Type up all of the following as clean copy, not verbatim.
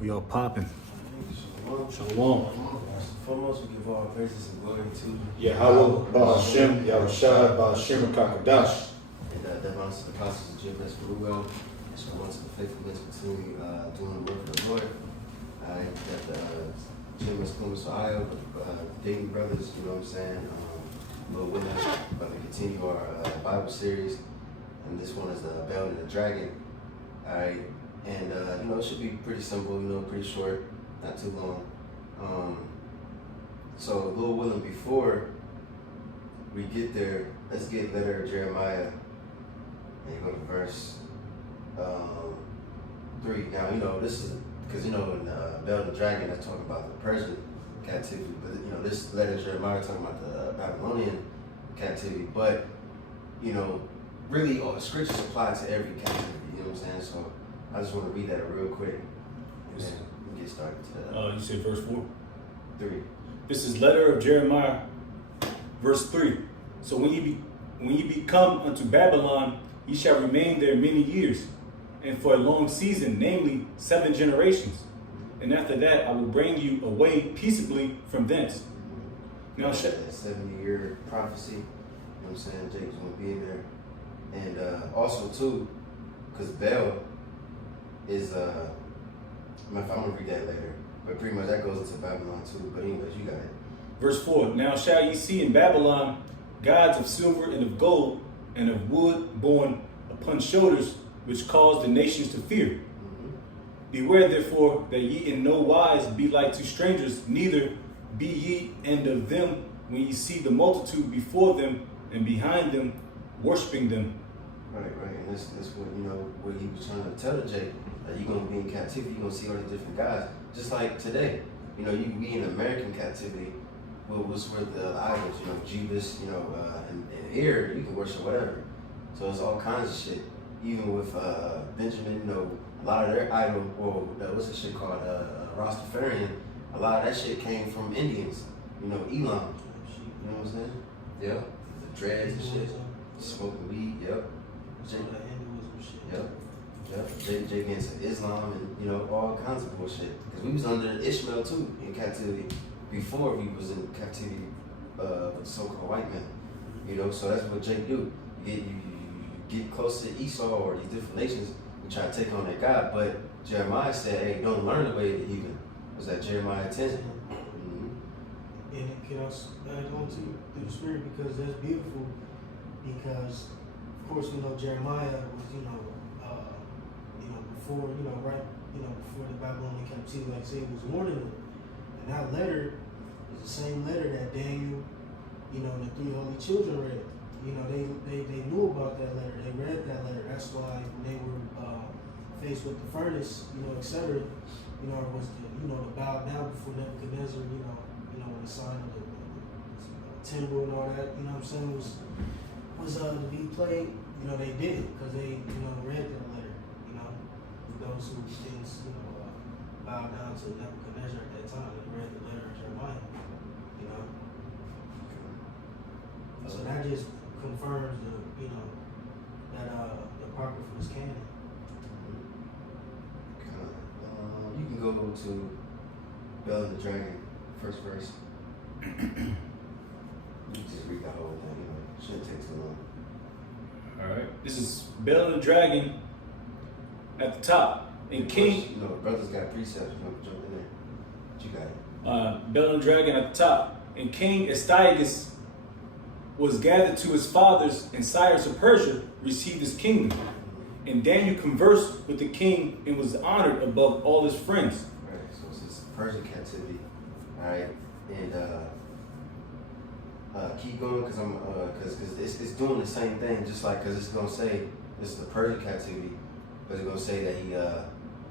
We all popping. Shalom. Shalom. First and foremost, we give all praises and glory to Yahweh, Ba'ashem, Yahushua, Ba'ashem, Kakadash. and that belongs to the apostles of GMS Col. And so once the faithfulness continue doing the work of the Lord. I got the GMS Col Messiah, dating brothers, you know what I'm saying? We're with us, about to continue our Bible series. And this one is the Bell and the Dragon. Alright, and it should be pretty simple, pretty short, not too long. So, Lord willing, before we get there, let's get letter of Jeremiah, and you go to verse 3. Now, this is because in Bell and the Dragon, that's talking about the Persian captivity, but this letter of Jeremiah talking about the Babylonian captivity. But really, all the scriptures apply to every captivity. You know what I'm saying? So I just want to read that real quick, and then we get started. You said verse 4? 3. This is letter of Jeremiah, verse 3. So when ye become unto Babylon, ye shall remain there many years, and for a long season, namely 7 generations. And after that, I will bring you away peaceably from thence. Now, that 70-year prophecy. You know what I'm saying? Jake's gonna be in there, and also too, because Bel is I'm gonna read that later, but pretty much that goes into Babylon too. But anyways, you got it. Verse 4, Now shall ye see in Babylon gods of silver and of gold and of wood borne upon shoulders, which cause the nations to fear. Mm-hmm. Beware therefore that ye in no wise be like to strangers, neither be ye and of them when ye see the multitude before them and behind them, worshiping them. Right, and that's what he was trying to tell Jake. That you're gonna be in captivity, you're gonna see all these different guys. Just like today, you can be in American captivity. What's with the idols, Jeebus, and here you can worship whatever. So it's all kinds of shit. Even with Benjamin, a lot of their idol, what's that shit called, Rastafarian. A lot of that shit came from Indians. Elam. You know what I'm saying? Yeah. The dreads and shit. Smoking weed. Yep. Yep. Jake into Islam and all kinds of bullshit. Because we was under Ishmael too in captivity before we was in captivity with the so-called white man. So that's what Jake do. You get close to Esau or these different nations and try to take on that God. But Jeremiah said, hey, don't learn the way of the heathen. Was that Jeremiah 10? And it can also add on to through the spirit, because that's beautiful. Because of course we know Jeremiah was before before the Babylonian captivity, like I said, was warning them. And that letter is the same letter that Daniel, the 3 holy children read. They knew about that letter. They read that letter. That's why when they were faced with the furnace, etc. It was the bow down before Nebuchadnezzar. When the sign of the timber and all that. You know what I'm saying was to be played. They did it because they read that letter. Those who didn't bow down to Nebuchadnezzar at that time, they read the letter of Jeremiah. So that just confirms that the Apocrypha was canon. You can go to Bell and the Dragon, first verse. You can just read the whole thing. Shouldn't take too long. All right. This is Bell and the Dragon at the top. And King. Brothers got precepts. Jump in there. But you got it. Bell and the Dragon at the top. And King Astyages was gathered to his fathers, and Cyrus of Persia received his kingdom. And Daniel conversed with the king and was honored above all his friends. Right, so it's this Persian captivity, all right, and keep going because it's doing the same thing, just like because it's gonna say this is the Persian captivity, but it's gonna say that he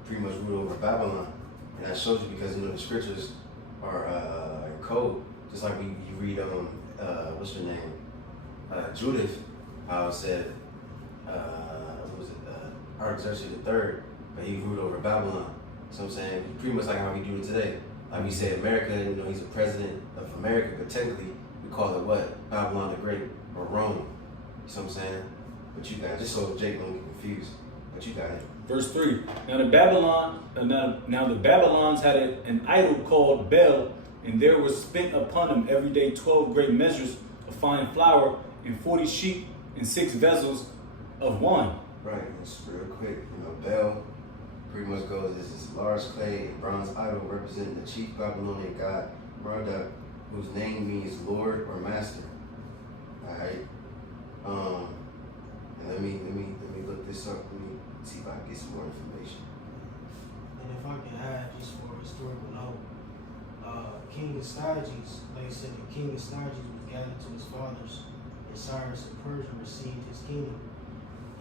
pretty much ruled over Babylon, and that shows you because the scriptures are in code, just like you read what's your name, Judith, how it said. Artaxerxes III, but he ruled over Babylon. So I'm saying, pretty much like how we do it today. Like we say America, he's a president of America, but technically we call it what? Babylon the Great, or Rome. You know what I'm saying? But you got it, just so Jake don't get confused. But you got it. Verse 3. Now the Babylons had an idol called Bel, and there was spent upon him every day 12 great measures of fine flour, and 40 sheep, and 6 vessels of wine. Right, just real quick, Bel pretty much goes as this large clay and bronze idol representing the chief Babylonian god Marduk, whose name means Lord or Master. Alright. And let me look this up. Let me see if I can get some more information. And if I can add, just for a historical note, King Astyages, like I said, the King Astyages was gathered to his fathers, and Cyrus of Persia received his kingdom.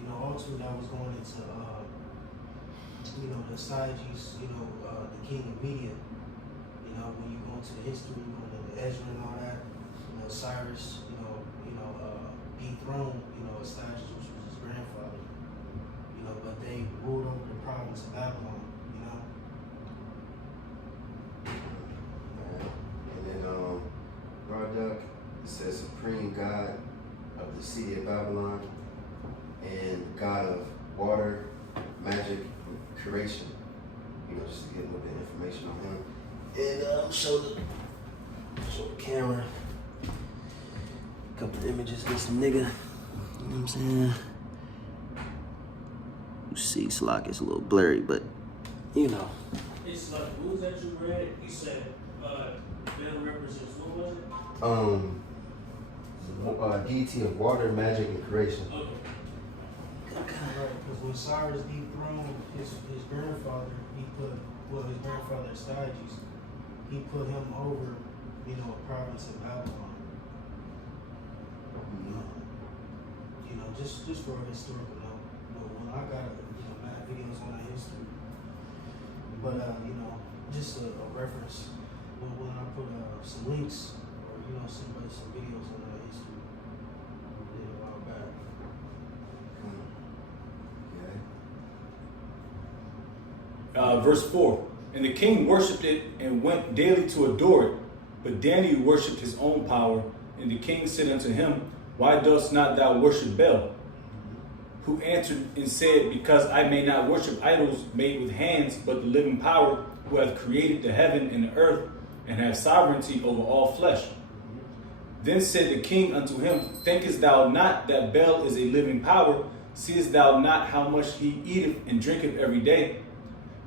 Ultimately that was going into, the Astyages, the king of Media. When you go into the history, you go into Ezra and all that, Cyrus, dethroned, Astyages, which was his grandfather. But they ruled over the province of Babylon. And then Marduk, it says supreme god of the city of Babylon and god of water, magic, and creation. Just to get a little bit of information on him. And show the camera a couple of images of this nigga. You know what I'm saying? You see Slock, it's a little blurry, but It's like, what was that you read? You said Bel represents, what was it? deity of water, magic, and creation. Okay. Right, because when Cyrus dethroned his grandfather, his grandfather Astyages, he put him over, a province of Babylon. Just for a historical note. But I got mad videos on that history. But just a reference. When I put some links or some videos on that history, did a while back. Verse 4. And the king worshipped it and went daily to adore it. But Daniel worshipped his own power. And the king said unto him, Why dost not thou worship Bel? Who answered and said, Because I may not worship idols made with hands, but the living power, who hath created the heaven and the earth, and hath sovereignty over all flesh. Then said the king unto him, Thinkest thou not that Bel is a living power? Seest thou not how much he eateth and drinketh every day?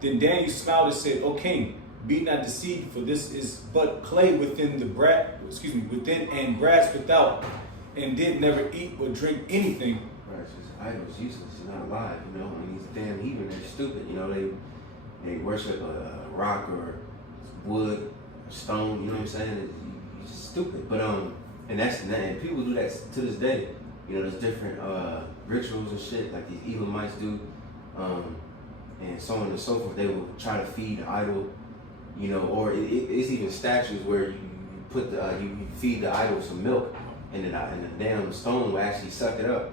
Then Daniel smiled and said, O king, be not deceived, for this is but clay within and brass without, and did never eat or drink anything. Right, it's just idols, useless, it's not alive, these damn heathen, they're stupid, they worship a rock or wood, or stone, you know what I'm saying? It's just stupid. But and people do that to this day. There's different rituals and shit like these Elamites do. And so on and so forth. They will try to feed the idol, or it's even statues where you put you feed the idol some milk, and the damn stone will actually suck it up.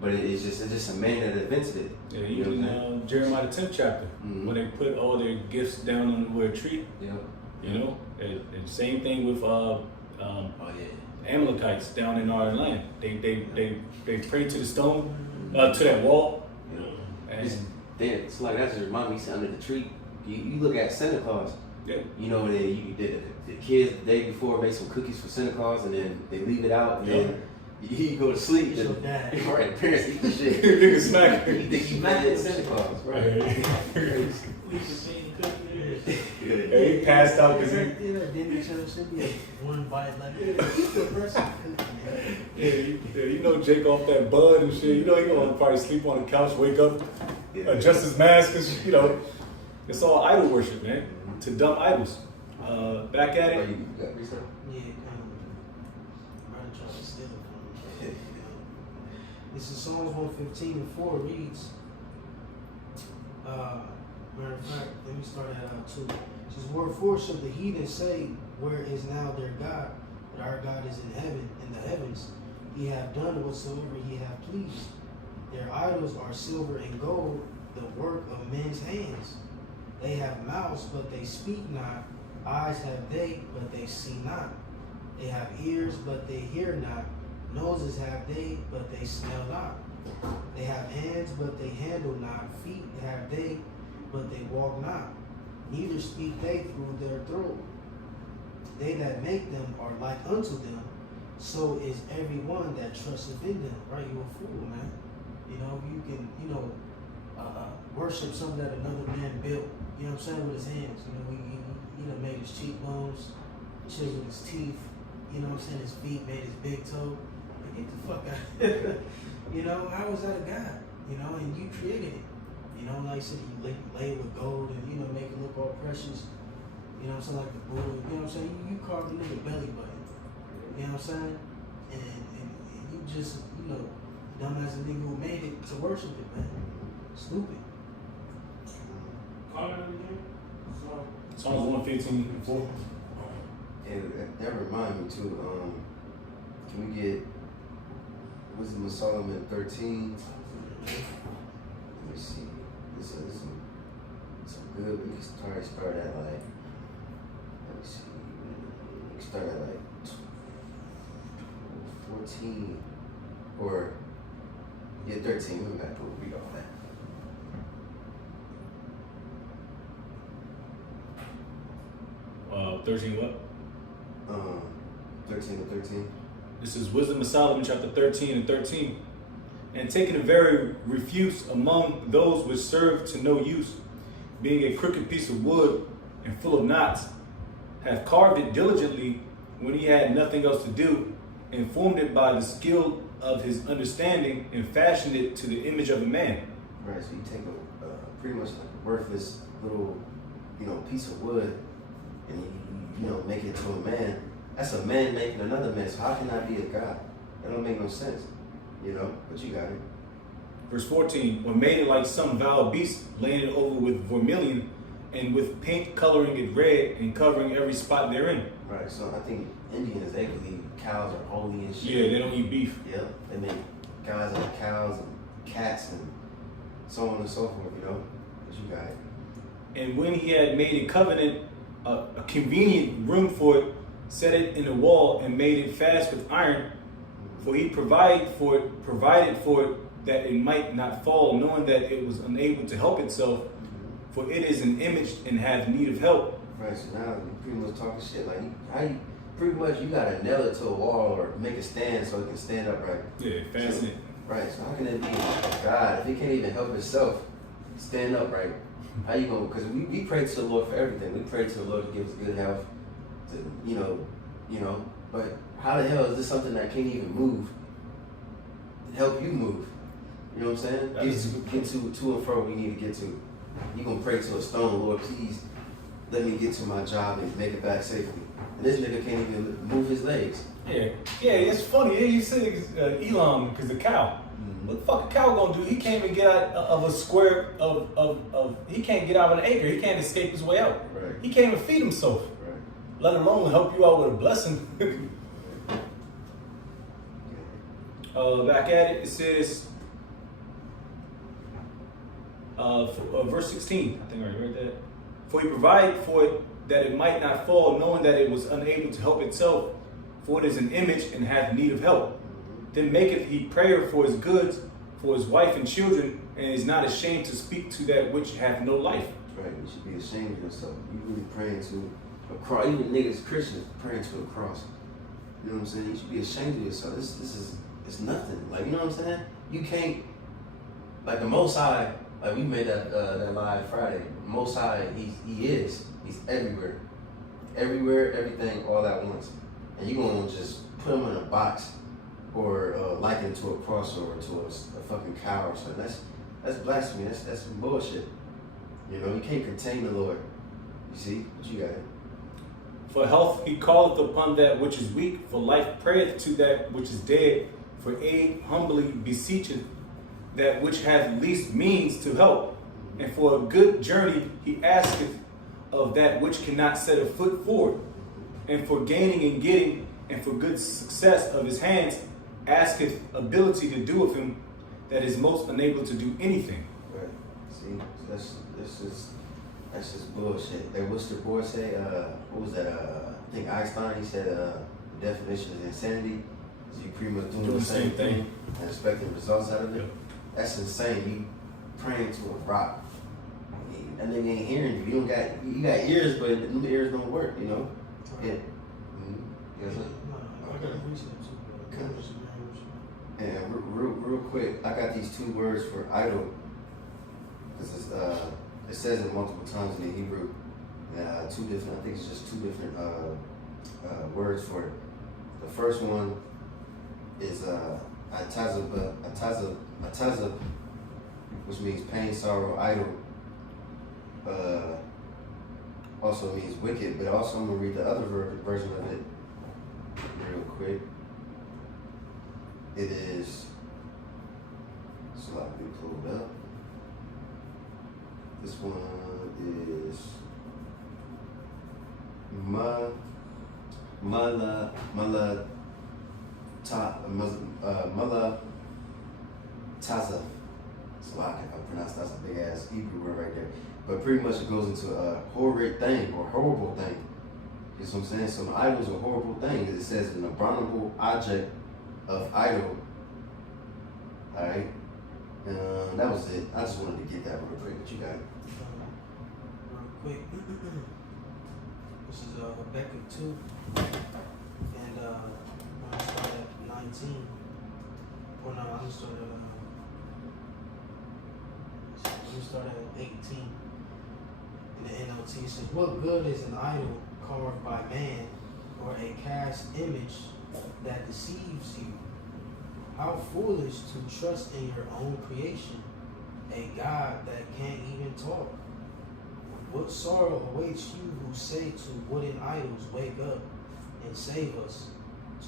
But it's just a man that invented it. Yeah, even in Jeremiah the 10th chapter, when they put all their gifts down on a tree. Yeah. And same thing with Amalekites down in our land. They pray to the stone, to that wall. It's like that just remind me, under the tree, you look at Santa Claus. Yeah. The kids the day before make some cookies for Santa Claus, and then they leave it out, and then you go to sleep. It's your dad. Right, the parents eat the shit. Nigga smack. You think you mad at Santa Claus, right? Yeah, he passed out because he. Didn't each other should be one bite like the person Yeah, Jake off that bud and shit. He gonna probably sleep on the couch, wake up, adjust his mask, cause it's all idol worship, man. To dumb idols. Back at it. You got research? Yeah, I'm trying to steal it from him. This is Psalms 115:4 reads. Matter of fact, let me start that out too. It says, Wherefore shall the heathen say, Where is now their God? But our God is in heaven, in the heavens. He hath done whatsoever he hath pleased. Their idols are silver and gold, the work of men's hands. They have mouths, but they speak not. Eyes have they, but they see not. They have ears, but they hear not. Noses have they, but they smell not. They have hands, but they handle not. Feet have they, but they walk not. Neither speak they through their throat. They that make them are like unto them. So is everyone that trusteth in them. Right? You a fool, man. You know, you can, worship something that another man built. You know what I'm saying? With his hands. You know, he done made his cheekbones, chiseled his teeth. You know what I'm saying? His feet, made his big toe. Like, get the fuck out. You know, how was that a God? You know, and you created it. You know, like I said, you lay with gold and, make it look all precious. You know what I'm saying? Like the Buddha. You know what I'm saying? You carved a nigga belly button. You know what I'm saying? And you just, dumb as a nigga who made it to worship it, man. Stupid. Call it again. Psalms 115:4. And that reminds me too, can we get Wisdom of Solomon 13? Let me see. This is some good. We can start at like, let me see. We can start at like 14 or 13. We gotta read all that. 13 what? 13 to 13. This is Wisdom of Solomon, chapter 13 and 13. And taking a very refuse among those which serve to no use, being a crooked piece of wood and full of knots, have carved it diligently when he had nothing else to do, and formed it by the skill of his understanding, and fashioned it to the image of a man. Right, so you take a pretty much like a worthless little, piece of wood, and you make it to a man. That's a man making another man. So how can that be a God? That don't make no sense. But you got it. Verse 14, or made it like some vile beast, laying it over with vermilion, and with paint coloring it red, and covering every spot therein. Right, so I think Indians, they believe cows are holy and shit. Yeah, they don't eat beef. Yeah, they make guys like cows and cats and so on and so forth, But you got it. And when he had made a covenant, a convenient room for it, set it in the wall, and made it fast with iron, for he provided for it that it might not fall, knowing that it was unable to help itself, for it is an image and hath need of help. Right, so now you pretty much talking shit. Like, pretty much you gotta nail it to a wall or make a stand so it can stand upright. Yeah, fasten it. Right, so how can it be God if he can't even help himself stand upright? How you gonna? Because we pray to the Lord for everything. We pray to the Lord to give us good health, But how the hell is this something that can't even move? Help you move. You know what I'm saying? Get to and fro we need to get to. You gonna pray to a stone, Lord, please let me get to my job and make it back safely. And this nigga can't even move his legs. Yeah, it's funny. Yeah, you said Elon because the cow. What the fuck a cow gonna do? He can't even get out of a square of he can't get out of an acre. He can't escape his way out. Right. He can't even feed himself. Right. Let alone help you out with a blessing. Back at it says, verse 16, I think I read that. For he provided for it that it might not fall, knowing that it was unable to help itself, for it is an image and hath need of help. Then maketh he prayer for his goods, for his wife and children, and is not ashamed to speak to that which hath no life. Right, you should be ashamed of yourself. You really praying to a cross. Even niggas Christians praying to a cross. You know what I'm saying? You should be ashamed of yourself. This is it's nothing. Like, you know what I'm saying? You can't, like the Most High, like we made that live Friday. Most High, he's everywhere. Everywhere, everything, all at once. And you gonna just put him in a box or liken it to a cross or to a fucking cow or something. That's blasphemy. That's some bullshit. You can't contain the Lord. You see? But you got it. For health he calleth upon that which is weak, for life prayeth to that which is dead, for aid humbly beseecheth that which hath least means to help. And for a good journey he asketh of that which cannot set a foot forward. And for gaining and getting, and for good success of his hands, asketh ability to do of him that is most unable to do anything. Right. See, that's just bullshit. Like, what's the boy say? What was that? I think Einstein, he said the definition of insanity So you pretty much doing the same thing and expecting results out of it. Yep. That's insane. You praying to a rock. That nigga ain't hearing you. You got ears, but them ears don't work, you know? Yeah. Mm-hmm. Yes, sir. I got to reach it too, bro. And real quick, I got these 2 words for idol. This is it says it multiple times in the Hebrew. 2 different. I think it's just 2 different words for it. The first one is atazab, which means pain, sorrow, idol. Also means wicked, but also I'm gonna read the other version of it real quick. It is. It's a lot to be pulled up. This one is taza. So I can pronounce that's a big ass Hebrew word right there. But pretty much it goes into a horrid thing or horrible thing. You know what I'm saying? So an idol is a horrible thing. It says an abominable object of idol. Alright? That was it. I just wanted to get that real quick. What you got? Real quick. This is Habakkuk 2. And I'm going to start at 19. Well, no, I'm going to start at 18. In the NLT, it says, what good is an idol carved by man or a cast image that deceives you? How foolish to trust in your own creation, a God that can't even talk. What sorrow awaits you who say to wooden idols, wake up and save us.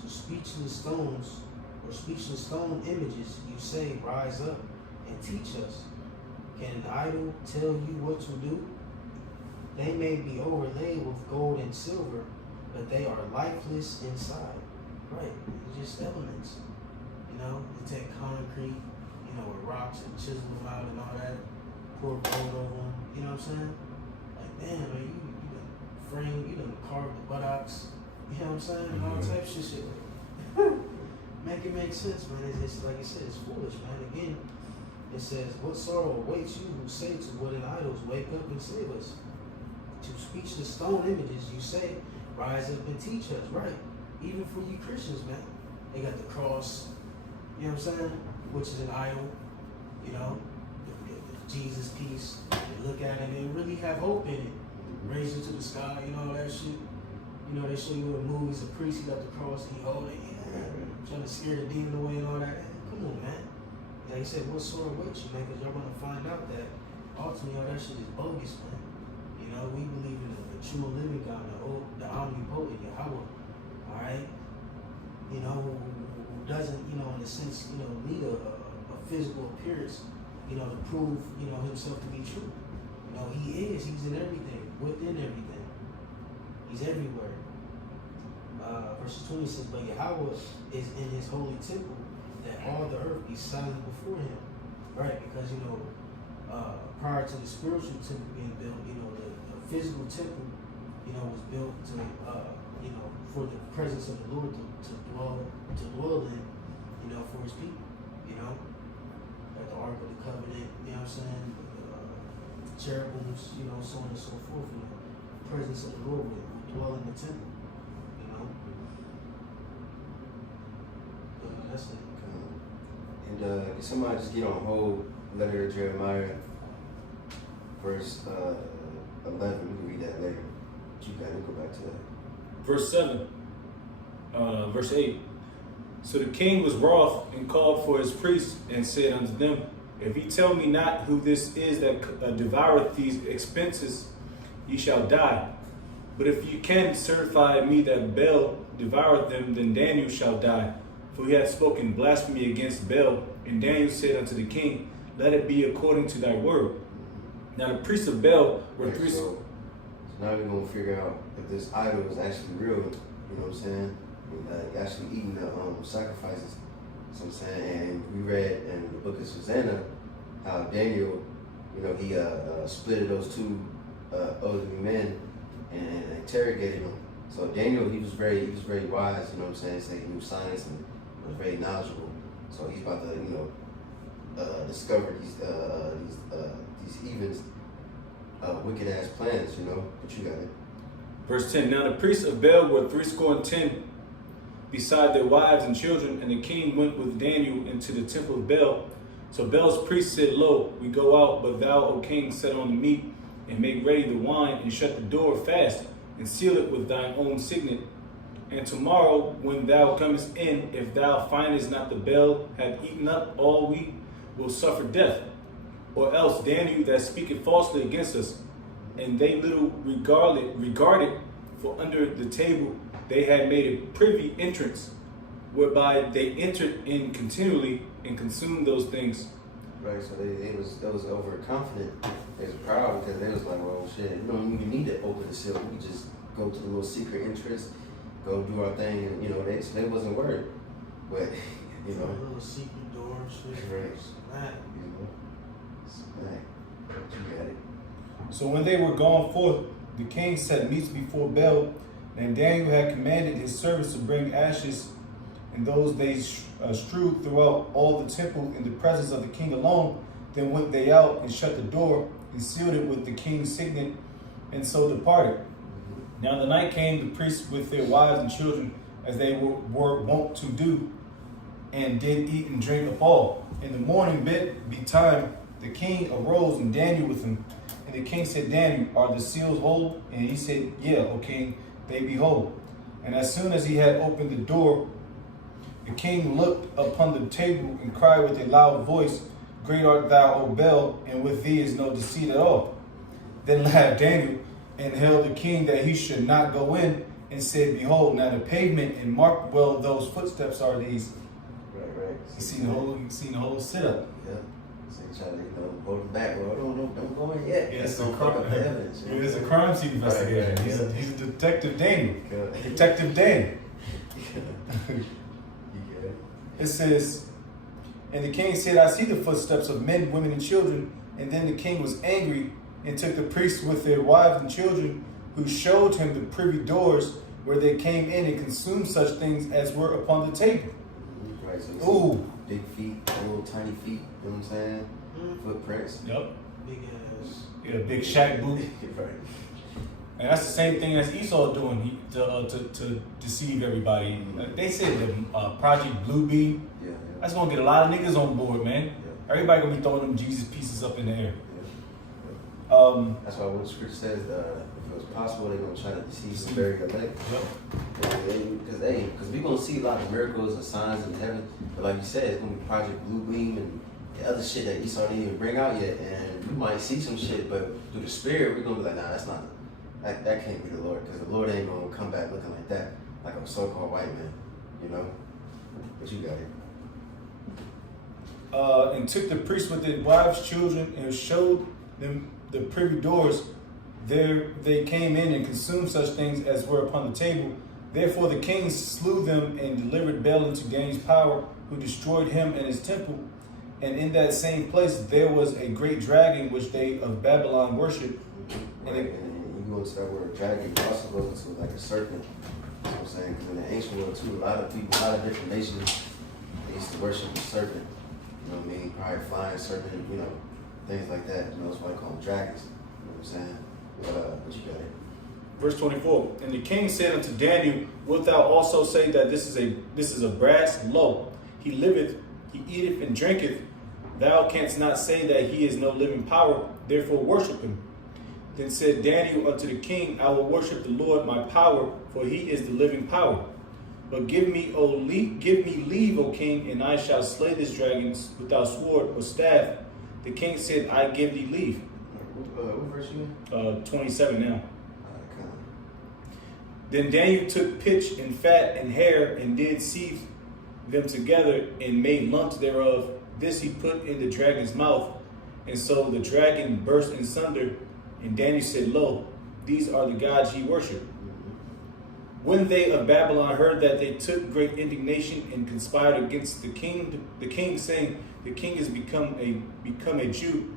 To speechless stones or speechless stone images, you say, rise up and teach us. Can an idol tell you what to do? They may be overlaid with gold and silver, but they are lifeless inside. Right, it's just elements. You know, you take concrete, you know, with rocks and chisel them out and all that, pour gold over them, you know what I'm saying? Like, damn, man, you done framed, you done carved the buttocks, you know what I'm saying? And all types of shit. Make it make sense, man. It's like I said, it's foolish, man. Again, it says, what sorrow awaits you who say to wooden idols, wake up and save us. To speechless stone images, you say, rise up and teach us, right? Even for you Christians, man. They got the cross, you know what I'm saying? Which is an idol, you know, the Jesus piece. They look at it and really have hope in it. Raise it to the sky, you know, all that shit. You know, they show you in movies, a priest, he got the cross and he hold it, trying to scare the demon away and all that. Come on, man. Like I said, what sort of weight you, man? Because y'all going to find out that ultimately all that shit is bogus, man. You know, we believe in the true and living God, the omnipotent Yahweh, all right? You know, who doesn't, you know, in a sense, you know, need a physical appearance, you know, to prove, you know, himself to be true. You know, he's in everything, within everything. He's everywhere. Verse 20 says, but Yahweh is in his holy temple, that all the earth be silent before him. Right, because, you know, prior to the spiritual temple being built, you know, the physical temple, you know, was built to, you know, for the presence of the Lord to dwell in, you know, for his people, you know, like the Ark of the Covenant, you know what I'm saying, cherubims, you know, so on and so forth, you know, the presence of the Lord would dwell in the temple, you know. That's it. And can somebody just get on hold, letter of Jeremiah, verse 11, we can read that later. But you gotta go back to that. Verse 7, verse 8. So the king was wroth and called for his priests and said unto them, if ye tell me not who this is that devoureth these expenses, ye shall die. But if ye can certify me that Baal devoured them, then Daniel shall die. For he had spoken blasphemy against Baal. And Daniel said unto the king, let it be according to thy word. Now the priests of Baal were three. So now we're going to figure out if this idol is actually real, you know what I'm saying? And, actually eating the sacrifices, you know what I'm saying? And we read in the book of Susanna how Daniel, you know, he split those two elderly men and interrogated them. So Daniel, he was very wise, you know what I'm saying? He knew science and was very knowledgeable. So he's about to, discover these heathens' wicked ass plans, But you got it. Verse 10. Now the priests of Baal were 70, beside their wives and children, and the king went with Daniel into the temple of Baal. So Baal's priests said, Lo, we go out, but thou, O king, set on the meat, and make ready the wine, and shut the door fast, and seal it with thine own signet. And tomorrow, when thou comest in, if thou findest not the Baal hath eaten up all, we will suffer death. Or else Daniel that speaketh falsely against us. And they little regarded, for under the table they had made a privy entrance, whereby they entered in continually and consumed those things. Right, so they was overconfident. They was proud because they was like, well, shit, you don't even need to open the seal. We just go to the little secret entrance, go do our thing, and they wasn't worried. But A little secret door and shit. Right. Smack. Smack. You got it. So when they were gone forth, the king set meats before Baal, and Daniel had commanded his servants to bring ashes, and those they strewed throughout all the temple in the presence of the king alone. Then went they out and shut the door and sealed it with the king's signet, and so departed. Now the night came, the priests with their wives and children, as they were wont to do, and did eat and drink of all. In the morning betime, the king arose, and Daniel with him. And the king said, Daniel, are the seals whole? And he said, Yeah, O king, they be whole. And as soon as he had opened the door, the king looked upon the table and cried with a loud voice, Great art thou, O Baal, and with thee is no deceit at all. Then laughed Daniel and held the king that he should not go in, and said, Behold, now the pavement, and mark well those footsteps are these. Right. You seen the whole sit-up. Yeah. So you try to, hold him back. Well, don't go in yet. It's don't fuck up the evidence. It's a crime scene investigation. Right. He's a detective Daniel. Good. Detective Daniel. You get it. It says, and the king said, I see the footsteps of men, women, and children. And then the king was angry and took the priests with their wives and children, who showed him the privy doors where they came in and consumed such things as were upon the table. Right, so you Ooh. see big feet, little tiny feet, you know what I'm saying? Footprints. Yep. Big ass. Yeah, big shack boot. Right. And that's the same thing as Esau doing to deceive everybody. They said the Project Blue Beam. Yeah. That's gonna get a lot of niggas on board, man. Yeah. Everybody gonna be throwing them Jesus pieces up in the air. Yeah. That's why what the scripture says, if it was possible, they're gonna try to deceive some very elect. Because we're gonna see a lot of miracles and signs in heaven, but like you said, it's gonna be Project Blue Beam and the other shit that Esau didn't even bring out yet, and we might see some shit, but through the Spirit, we're gonna be like, nah, that's not. That can't be the Lord, because the Lord ain't gonna come back looking like that, like a so-called white man, But you got it. And took the priests with their wives, children, and showed them the privy doors. There they came in and consumed such things as were upon the table. Therefore the king slew them and delivered Baal into Daniel's power, who destroyed him and his temple. And in that same place there was a great dragon which they of Babylon worshipped. Right. And you go into that word dragon, you also go into like a serpent. You know what I'm saying? Because in the ancient world too, a lot of people, a lot of different nations, they used to worship the serpent. You know what I mean? Probably flying serpent, things like that. That's why they call them dragons. You know what I'm saying? But you got it. Verse 24. And the king said unto Daniel, Wilt thou also say that this is a brass? Lo, he liveth, he eateth and drinketh. Thou canst not say that he is no living power, therefore worship him. Then said Daniel unto the king, I will worship the Lord my power, for he is the living power. But give me leave, O king, and I shall slay this dragon without sword or staff. The king said, I give thee leave. What verse you in? 27 now. Then Daniel took pitch and fat and hair and did seethe them together and made lumps thereof. This he put in the dragon's mouth. And so the dragon burst in sunder. And Daniel said, Lo, these are the gods ye worship. When they of Babylon heard that, they took great indignation and conspired against the king, saying, The king is become a Jew,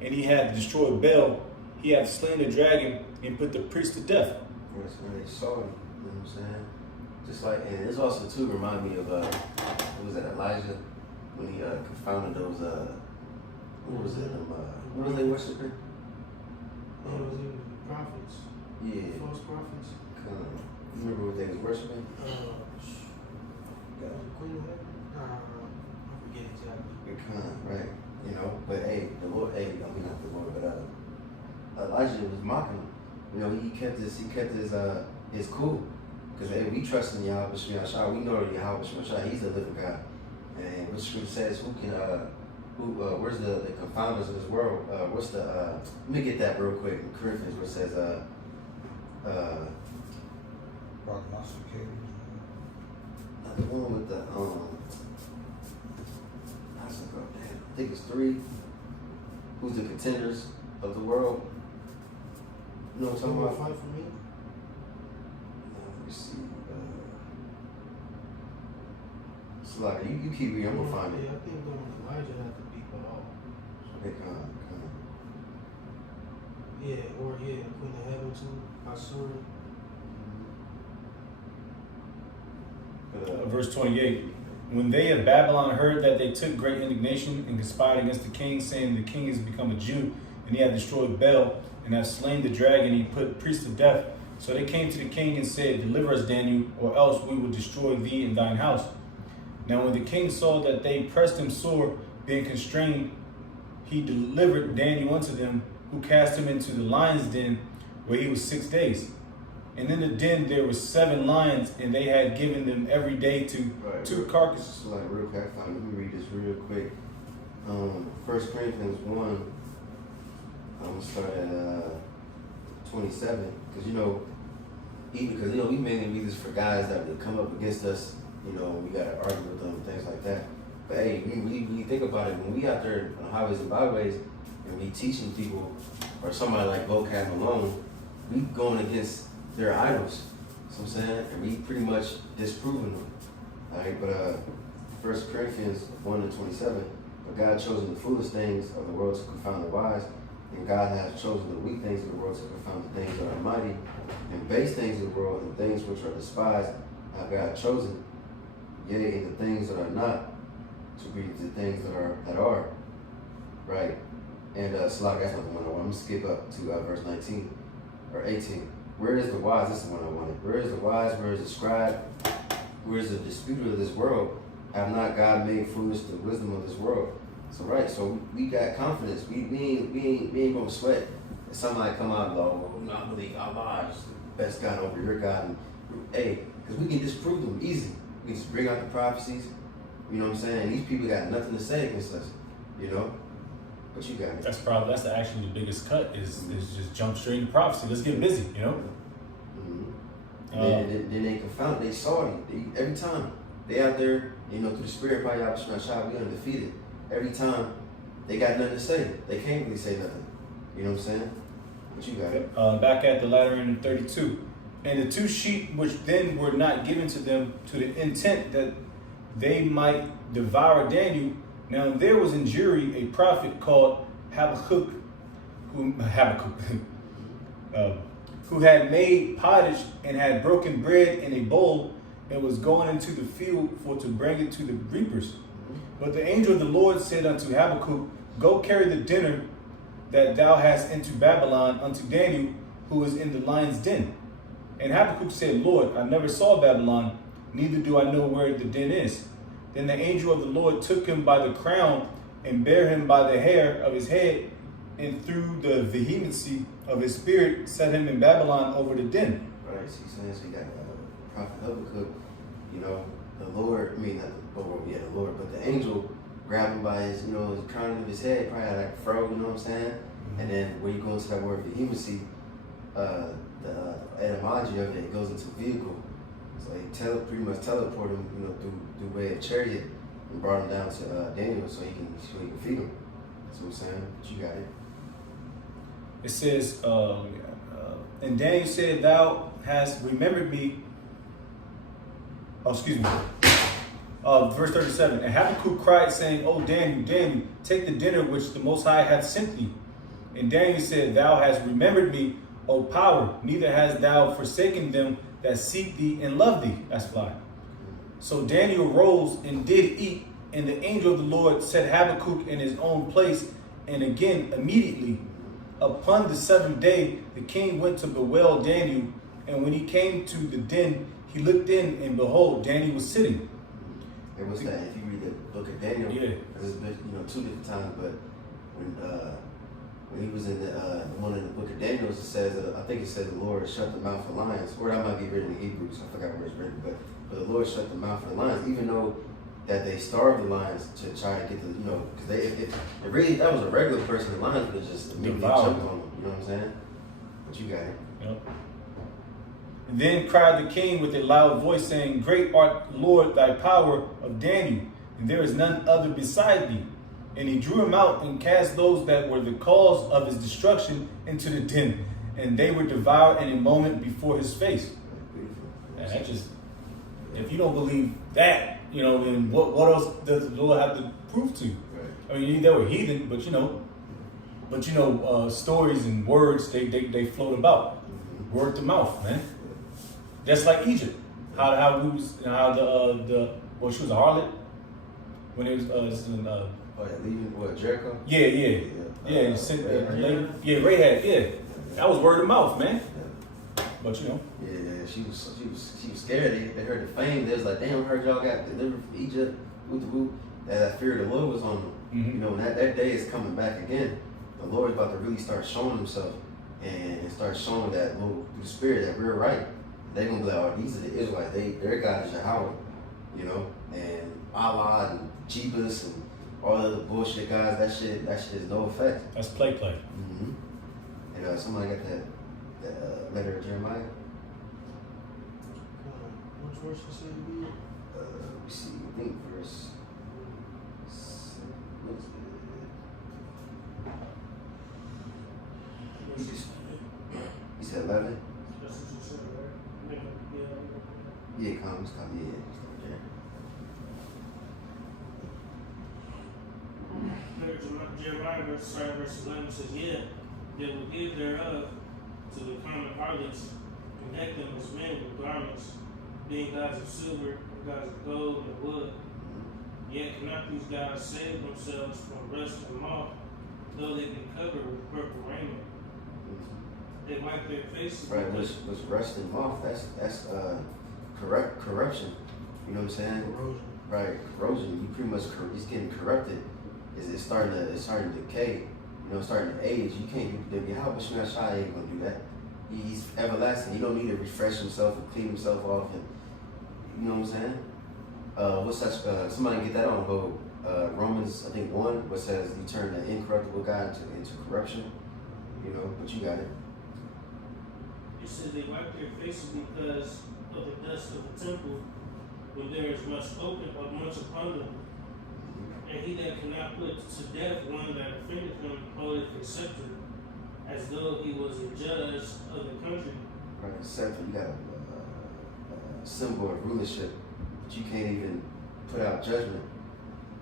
and he hath destroyed Baal. He hath slain the dragon and put the priest to death. Yes, when they saw him, you know what I'm saying? Just like, and it's also too remind me of what was that, Elijah, when he confounded those what was it, what was they worshiping? It was even the prophets. Yeah. False prophets. You remember what they was worshiping? Queen of Heaven? I forget exactly. Right. You know, but hey, the Lord, I mean not the Lord, but Elijah was mocking him. You know, he kept his cool. Because hey, we trust in Yahweh Shema Shah. We know that Yahweh Shema Shah, he's the living God. And what scripture says, where's the confounders of this world? What's the let me get that real quick in Corinthians where it says Prognosticators. not the one with the I think it's 3. Who's the contenders of the world? You know what I'm talking about? Fight for me? Let me see. It's like you keep reading, I'm gonna find it. Yeah, I think Elijah had to beat Baal. Okay, Yeah, or Queen of Heaven too. I saw it. Verse 28. When they of Babylon heard that, they took great indignation and conspired against the king, saying, the king has become a Jew, and he hath destroyed Bel, and hath slain the dragon, and he put priests to death. So they came to the king and said, deliver us, Daniel, or else we will destroy thee and thine house. Now when the king saw that they pressed him sore, being constrained, he delivered Daniel unto them, who cast him into the lion's den, where he was 6 days. And in the den there were 7 lions, and they had given them every day to 2 carcasses. So like real quick, let me read this real quick. 1 Corinthians 1, I'm gonna start at 27, because we mainly read this for guys that would come up against us. You know, we gotta argue with them, things like that. But hey, when you think about it, when we out there on highways and byways, and we teaching people, or somebody like Vocab Malone, we going against their idols. You know what I'm saying? And we pretty much disproving them. Alright, but 1 Corinthians 1 and 27, but God chosen the foolish things of the world to confound the wise, and God has chosen the weak things of the world to confound the things that are mighty, and base things of the world and things which are despised have God chosen, yea, and the things that are not, to be the things that are. Right? And Slack, that's not the one I want. I'm gonna skip up to verse 19 or 18. Where is the wise? This is the one I wanted. Where is the wise? Where is the scribe? Where is the disputer of this world? Have not God made foolish the wisdom of this world? So right, we got confidence. We ain't gonna sweat. If somebody come out and go, well, I believe Allah is the best God over your God. And, hey, because we can disprove them easy. We just bring out the prophecies. You know what I'm saying? These people got nothing to say against us. You know? But you got it. That's actually the biggest cut is just jump straight into prophecy. Let's get busy, you know? Mm-hmm. Then they confound, they saw it every time. They out there, you know, through the spirit, probably out shot, we undefeated. Every time they got nothing to say. They can't really say nothing. You know what I'm saying? But you got it. Back at the latter end of 32. And the 2 sheep which then were not given to them to the intent that they might devour Daniel. Now there was in Jewry a prophet called Habakkuk, who had made pottage and had broken bread in a bowl and was going into the field for to bring it to the reapers. But the angel of the Lord said unto Habakkuk, go carry the dinner that thou hast into Babylon unto Daniel, who is in the lion's den. And Habakkuk said, Lord, I never saw Babylon, neither do I know where the den is. Then the angel of the Lord took him by the crown and bare him by the hair of his head, and through the vehemency of his spirit set him in Babylon over the den. Right, so you got Prophet Habakkuk, you know, the Lord, the Lord, but the angel grabbed him by his, his crown of his head, probably had like a fro, you know what I'm saying? Mm-hmm. And then when you go into that word vehemency, the etymology of it goes into vehicle. So he pretty much teleported him, through way of chariot and brought him down to Daniel so he can feed him. That's what I'm saying. But you got it. It says, and Daniel said, thou hast remembered me. Verse 37. And Habakkuk cried, saying, O Daniel, take the dinner which the Most High hath sent thee. And Daniel said, thou hast remembered me, O power, neither hast thou forsaken them that seek thee and love thee. That's fly. So Daniel rose and did eat, and the angel of the Lord set Habakkuk in his own place. And again, immediately, upon the seventh day, the king went to bewail Daniel. And when he came to the den, he looked in, and behold, Daniel was sitting. It was that if you read the book of Daniel, Yeah. there's been, two different times, but when he was in the one in the book of Daniel, it says I think it says the Lord shut the mouth of lions, or that might be written in Hebrew, so I forgot where it's written, but the Lord shut the mouth of the lions, even though that they starved the lions to try to get the, because if really that was a regular person, the lions would just immediately jumped on them. You know what I'm saying? But you got it. Yep. And then cried the king with a loud voice, saying, Great art, Lord, thy power of Daniel, and there is none other beside thee. And he drew him out and cast those that were the cause of his destruction into the den, and they were devoured in a moment before his face. And that just, if you don't believe that, then what else does the Lord have to prove to you? Right. I mean, they were heathen, but stories and words they float about, word to mouth, man. Just like Egypt, how we was she was a harlot when it was leaving Jericho. Yeah. Rahab, that was word of mouth, man. But Yeah, she was scared. They heard the fame. They was like, damn, I heard y'all got delivered from Egypt. That fear of the Lord was on them. Mm-hmm. And that day is coming back again. The Lord is about to really start showing himself and start showing that through the Spirit that we're right. They're gonna be like, oh, these are the Israelites. Their God is Yahweh, and Allah and Jebus and all the other bullshit guys. That shit is no effect. That's play. Mm-hmm. And somebody got that letter of Jeremiah. Which verse you say it be? We see, I think verse. What is it? You said 11. That's what you said, right? Yeah, yeah. Jeremiah verse 11 says, yeah, they will give thereof to the common harlots, and deck them as men with garments, being gods of silver, gods of gold and wood. Yet cannot these gods save themselves from rust and moth, though they be covered with purple raiment. They wipe their faces. Right, what's rust and moth? That's corruption. You know what I'm saying? Corrosion. Right, corrosion. You pretty much it's getting corrupted. It's starting to decay. Starting to age. You can't do how much Shai ain't gonna do that. He's everlasting. He don't need to refresh himself and clean himself off, and you know what I'm saying? What's such? Somebody get that on hold. Romans, I think 1, what says you turn the incorruptible God into corruption. But you got it. It says they wipe their faces because of the dust of the temple, when there is much upon them. And he that cannot put to death one that offended him holdeth a scepter, as though he was a judge of the country. Right, scepter, you got a symbol of rulership, but you can't even put out judgment.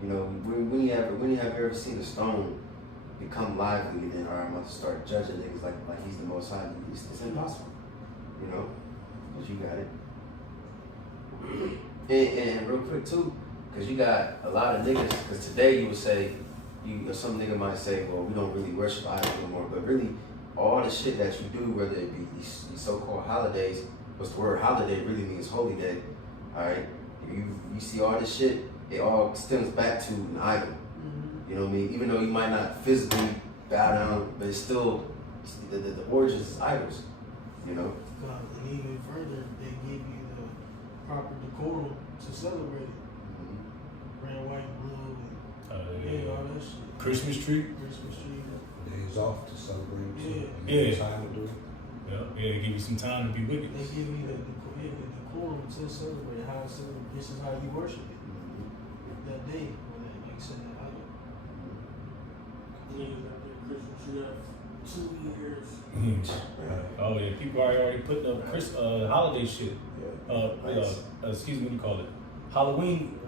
When you have ever seen a stone become lively and then I'm about to start judging niggas like he's the most high, it's impossible. But you got it. And real quick too, because you got a lot of niggas, because today you would say, some nigga might say, well, we don't really worship idols anymore, but really, all the shit that you do, whether it be these so-called holidays, what's the word holiday really means holy day, all right? You see all this shit, it all stems back to an idol. Mm-hmm. You know what I mean? Even though you might not physically bow down, but it's still, the origins is idols, And even further, they give you the proper decorum to celebrate it. Red, white, blue, and all that shit. Christmas tree. Days off to celebrate. Yeah. Time to do it. Yeah, give you some time to be wicked. They give you the decorum to celebrate how this is how you worship it. That day, or that, like I said, that idol. Niggas out there Christmas tree up 2 years. Oh yeah, people are already putting up holiday shit. Excuse me, what do you call it? Halloween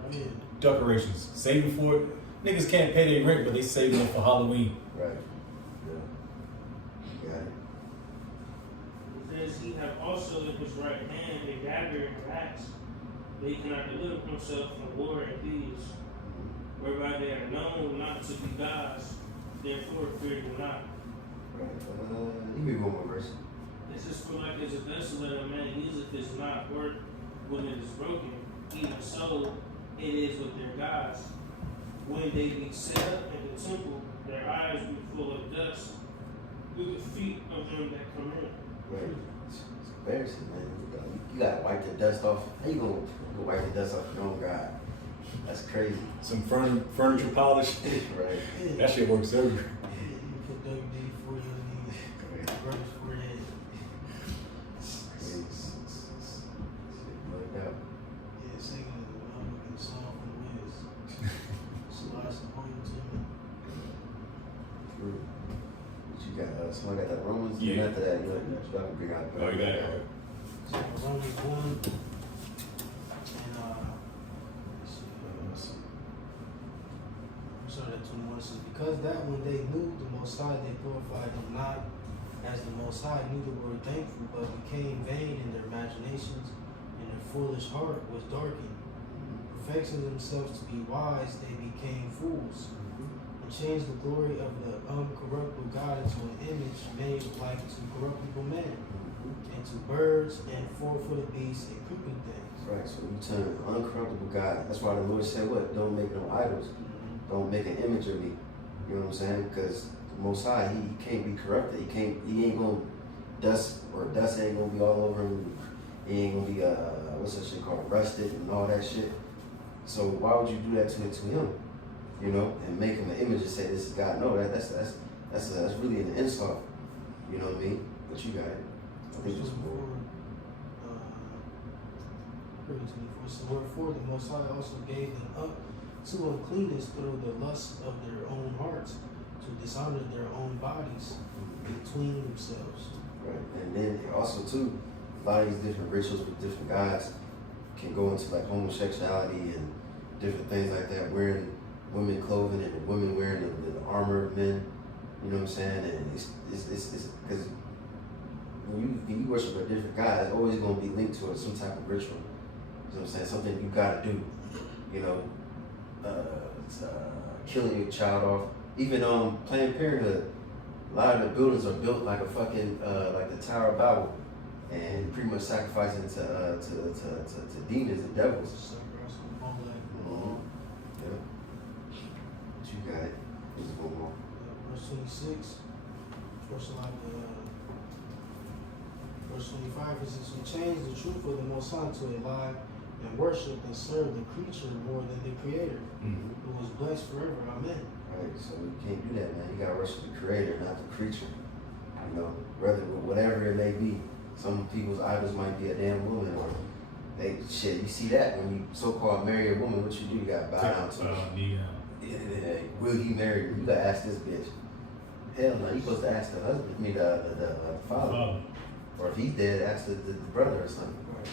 decorations. Saving for it. Niggas can't pay their rent, but they saving it for Halloween. Right. Yeah. You got it. There's verse, he hath also in his right hand a dagger and axe. They cannot deliver himself from war and thieves, whereby they are known not to be gods, therefore fear them not. Right. You can go one more verse. It says, for like as a vessel that a man useth is not worth when it is broken, even so it is with their gods. When they be set up in the temple, their eyes be full of dust through the feet of them that come in. Right. It's embarrassing, man. You gotta wipe the dust off. How you gonna wipe the dust off your own God? That's crazy. Some furniture polish. Right. That shit works everywhere. You put WD for your knees, brush for your head. Worked out. Yeah, singing a song from the Wiz. Slide some home to me. True. What you got? Someone got that Romans? Yeah. And after that, you got to bring out. Oh, you got it. So Romans 1 and let's see. I'm sorry, that 21 says, because that when they knew the Most High, they glorified him not as the Most High knew the word thankful, but became vain in their imaginations, and their foolish heart was darkened. Perfecting themselves to be wise, they became fools, and changed the glory of the uncorruptible God into an image made like to corruptible man, and to birds and four-footed beasts and creeping things. Right, so you turn uncorruptible God. That's why the Lord said what? Don't make no idols. Don't make an image of me. You know what I'm saying? Because the Most High, he can't be corrupted. He ain't gonna dust ain't gonna be all over him. He ain't gonna be what's that shit called, rusted and all that shit. So why would you do that to him? You know, and make him an image and say this is God? No, that's really an insult. You know what I mean? But you got it. I think it's more. Wherefore the Most High also gave them up to uncleanness through the lust of their own hearts, to dishonor their own bodies between themselves. Right, and then also too, a lot of these different rituals with different gods can go into like homosexuality and different things like that, wearing women clothing and the women wearing the armor of men. You know what I'm saying? And it's because when you worship a different God, it's always going to be linked to some type of ritual. You know what I'm saying? Something you got to do. You know, killing your child off. Even Planned Parenthood, a lot of the buildings are built like a fucking like the Tower of Babel, and pretty much sacrificing to demons and devils. Yeah. But you got it. There's one more. Verse 26, verse 25, it says, we change the truth of the Most High to a lie and worship and serve the creature more than the Creator, who was blessed forever. Amen. Right, so you can't do that, man. You gotta worship the Creator, not the creature. You know, whatever it may be. Some people's idols might be a damn woman, or shit. You see that when you so-called marry a woman, what you do? You gotta bow down to her. Yeah, will he marry you? You gotta ask this bitch. Hell no, you supposed to ask the husband, the father. Or if he's dead, ask the brother or something. Right.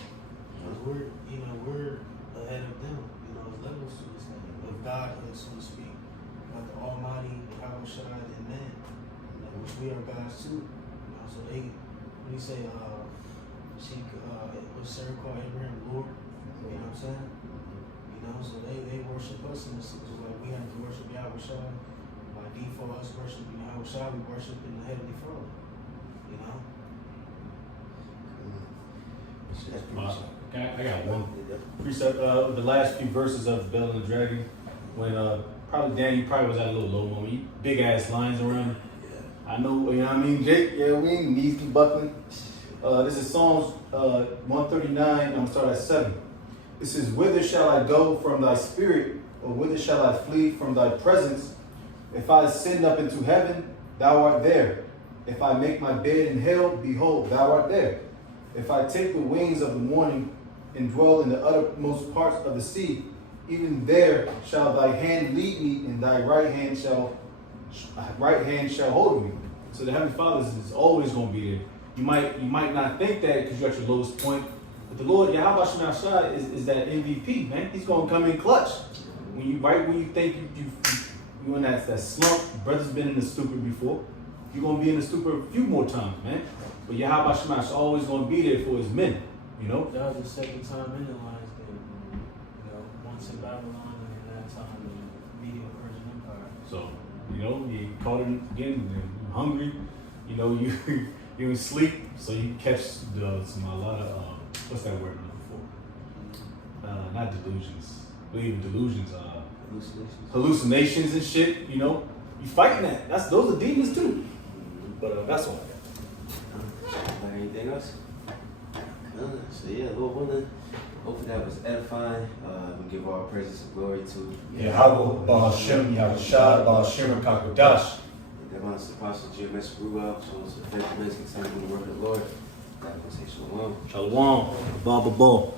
We're ahead of them. There's levels to this thing of Godhood, so to speak. About the Almighty, Power Shad, and man, which we are gods too. So they, when you say, what's Sarah called Abraham Lord? You know what I'm saying? So they worship us, and it's just like we have to worship Yahweh Shad. By default, us worshiping Yahweh Shad, we worship in the Heavenly Father. I got one precept. The last few verses of the Bell and the Dragon, when probably Danny probably was at a little low moment. Big ass lines around. I know, you know what I mean, Jake. Yeah, we ain't knees be buckling. This is Psalms 139. I'm gonna start at 7. It says, "Whither shall I go from thy spirit, or whither shall I flee from thy presence? If I ascend up into heaven, thou art there. If I make my bed in hell, behold, thou art there. If I take the wings of the morning and dwell in the uttermost parts of the sea, even there shall thy hand lead me, and thy right hand shall hold me." So the Heavenly Father is always going to be there. You might not think that because you're at your lowest point, but the Lord Yahweh Shemashah is that MVP, man. He's going to come in clutch. When you think you in that slump, brother's been in the stupor before. You're going to be in the stupor a few more times, man. But Yahweh Shema is always going to be there for his men, you know? That was the second time in the lion's den. You know, once in Babylon and that time in the Medo-Persian Empire. So, you know, you caught him again, you're hungry, you know, you in sleep, so you catch a lot of, what's that word I'm looking for? Not delusions, but even delusions, hallucinations and shit, you know? You fighting that. Those are demons too. But that's all I got. Anything else? So yeah, Lord willing, hopefully that was edifying. We give all praises and glory to Yahweh, Ba'ashem, Yahushua, Ba'ashem, Kakodash. that honest apostle GMS Col, shows us the faithfulness concerning the work of the Lord. That will say shalom. Shalom. Baba Bo.